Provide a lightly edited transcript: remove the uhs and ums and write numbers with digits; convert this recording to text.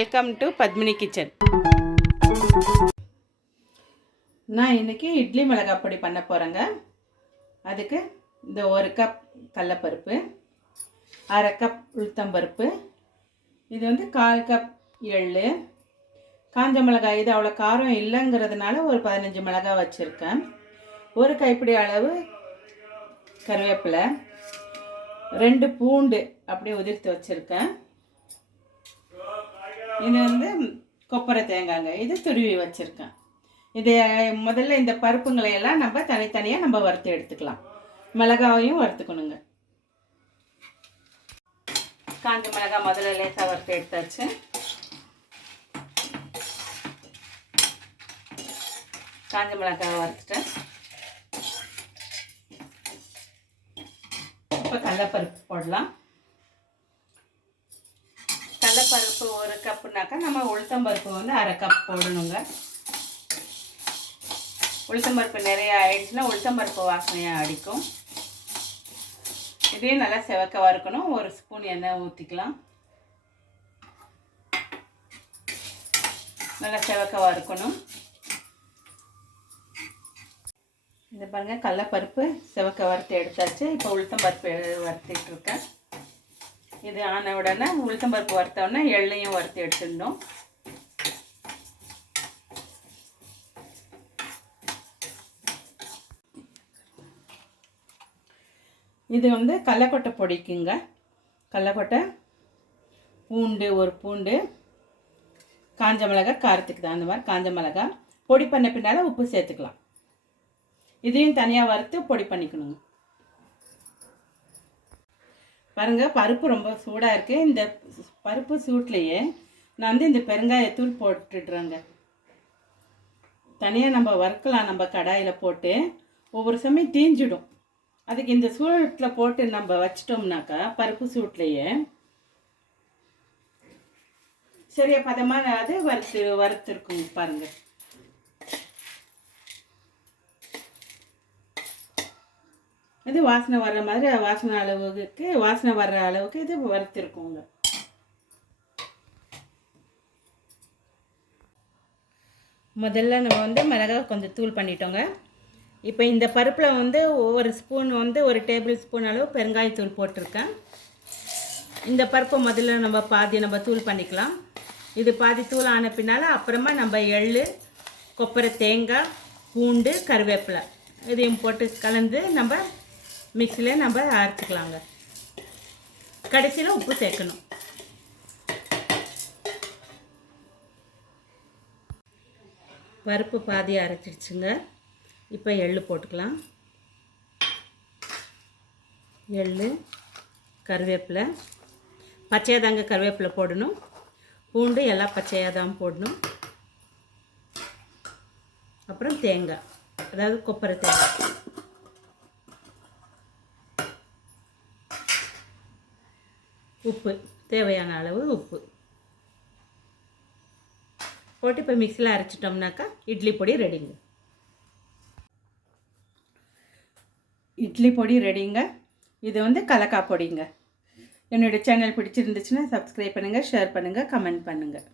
Welcome to Padmini kitchen. நான் இன்றைக்கி இட்லி மிளகாய் பொடி பண்ண போகிறேங்க. அதுக்கு இந்த 1 கப் கடலப்பருப்பு, 1/2 கப் உளுத்தம்பருப்பு, இது வந்து 1/4 கப் எள்ளு, காஞ்ச மிளகாய். இது அவ்வளோ காரம் இல்லைங்கிறதுனால ஒரு 15 மிளகாய் வச்சுருக்கேன். 1 கைப்பிடி அளவு கருவேப்பிலை, 2 பூண்டு அப்படியே உதிர்த்து வச்சுருக்கேன். இது வந்து கொப்பரை தேங்காய்ங்க, இது துருவி வச்சுருக்கேன். இது முதல்ல இந்த பருப்புங்களை எல்லாம் நம்ம தனித்தனியாக நம்ம வறுத்து எடுத்துக்கலாம். மிளகாவையும் வறுத்துக்கணுங்க. காஞ்ச மிளகாய் முதல்ல லேசாக வறுத்து எடுத்தாச்சு. காஞ்ச மிளகாய் வறுத்துட்டேன். இப்போ கடலைப்பருப்பு போடலாம். கடலைப்பருப்பு 1 கப்புனாக்கா நம்ம உளுத்தம்பருப்பு வந்து 1/2 கப் போடணுங்க. உளுத்தம்பருப்பு நிறைய ஆயிடுச்சுன்னா உளுத்தம்பருப்பு வாசனையாக அடிக்கும். இதையும் நல்லா செவக்க வறுக்கணும். 1 ஸ்பூன் எண்ணெய் ஊற்றிக்கலாம். நல்லா செவக்க வறுக்கணும். இது பாருங்கள், கடலைப்பருப்பு செவக்க வறுத்து எடுத்தாச்சு. இப்போ உளுத்தம்பருப்பு வறுத்துட்டு இருக்கேன். இது ஆன உடனே உளுத்தம்பருப்பு வறுத்த உடனே எள்ளையும் வறுத்து எடுத்துடணும். இது வந்து கடலக்கொட்டை பொடிக்குங்க. கடலக்கொட்டை, பூண்டு 1 பூண்டு, காஞ்ச மிளகாய் காரத்துக்கு தான் அந்த மாதிரி காஞ்ச மிளகாய் பொடி பண்ண பின்னால் உப்பு சேர்த்துக்கலாம். இதையும் தனியாக வறுத்து பொடி பண்ணிக்கணுங்க. பாருங்கள், பருப்பு ரொம்ப சூடாக இருக்குது. இந்த பருப்பு சூட்லேயே நான் வந்து இந்த பெருங்காயத்தூள் போட்டுடுறேங்க. தனியாக நம்ம வறுக்கலாம். நம்ம கடாயில் போட்டு ஒவ்வொரு சமயம் தீஞ்சிடும். அதுக்கு இந்த சூட்டில் போட்டு நம்ம வச்சிட்டோம்னாக்கா பருப்பு சூட்லேயே சரியா பதமான அது வறுத்துருக்குங்க. பாருங்கள், இது வாசனை வர்ற மாதிரி வாசனை வர்ற அளவுக்கு இது வறுத்துருக்குங்க. முதல்ல நம்ம வந்து மிளகாய் கொஞ்சம் தூள் பண்ணிட்டோங்க. இப்போ இந்த பருப்பில் வந்து 1 ஸ்பூன் வந்து 1 டேபிள் ஸ்பூன் அளவு பெருங்காயத்தூள் போட்டிருக்கேன். இந்த பருப்பை முதல்ல நம்ம தூள் பண்ணிக்கலாம். இது பாதி தூள் ஆன பின்னால் அப்புறமா நம்ம எள்ளு, கொப்பரை தேங்காய், பூண்டு, கருவேப்பிலை இதையும் போட்டு கலந்து நம்ம மிக்ஸியில் நம்ம அரைச்சிக்கலாங்க. கடைசியில் உப்பு சேர்க்கணும். பருப்பு பாதி அரைச்சிடுச்சுங்க. இப்போ எள்ளு போட்டுக்கலாம். எள்ளு, கருவேப்பிலை பச்சையாக தாங்க கருவேப்பிலை போடணும். பூண்டு எல்லாம் பச்சையாக தான் போடணும். அப்புறம் தேங்காய், அதாவது கொப்பரை தேங்காய், உப்பு தேவையான அளவு உப்பு போட்டு இப்போ மிக்ஸியில் அரைச்சிட்டோம்னாக்கா இட்லி பொடி ரெடிங்க. இட்லி பொடி ரெடிங்க. இது வந்து கலக்காய் பொடிங்க. என்னோடய சேனல் பிடிச்சிருந்துச்சுன்னா சப்ஸ்கிரைப் பண்ணுங்கள், ஷேர் பண்ணுங்கள், கமெண்ட் பண்ணுங்கள்.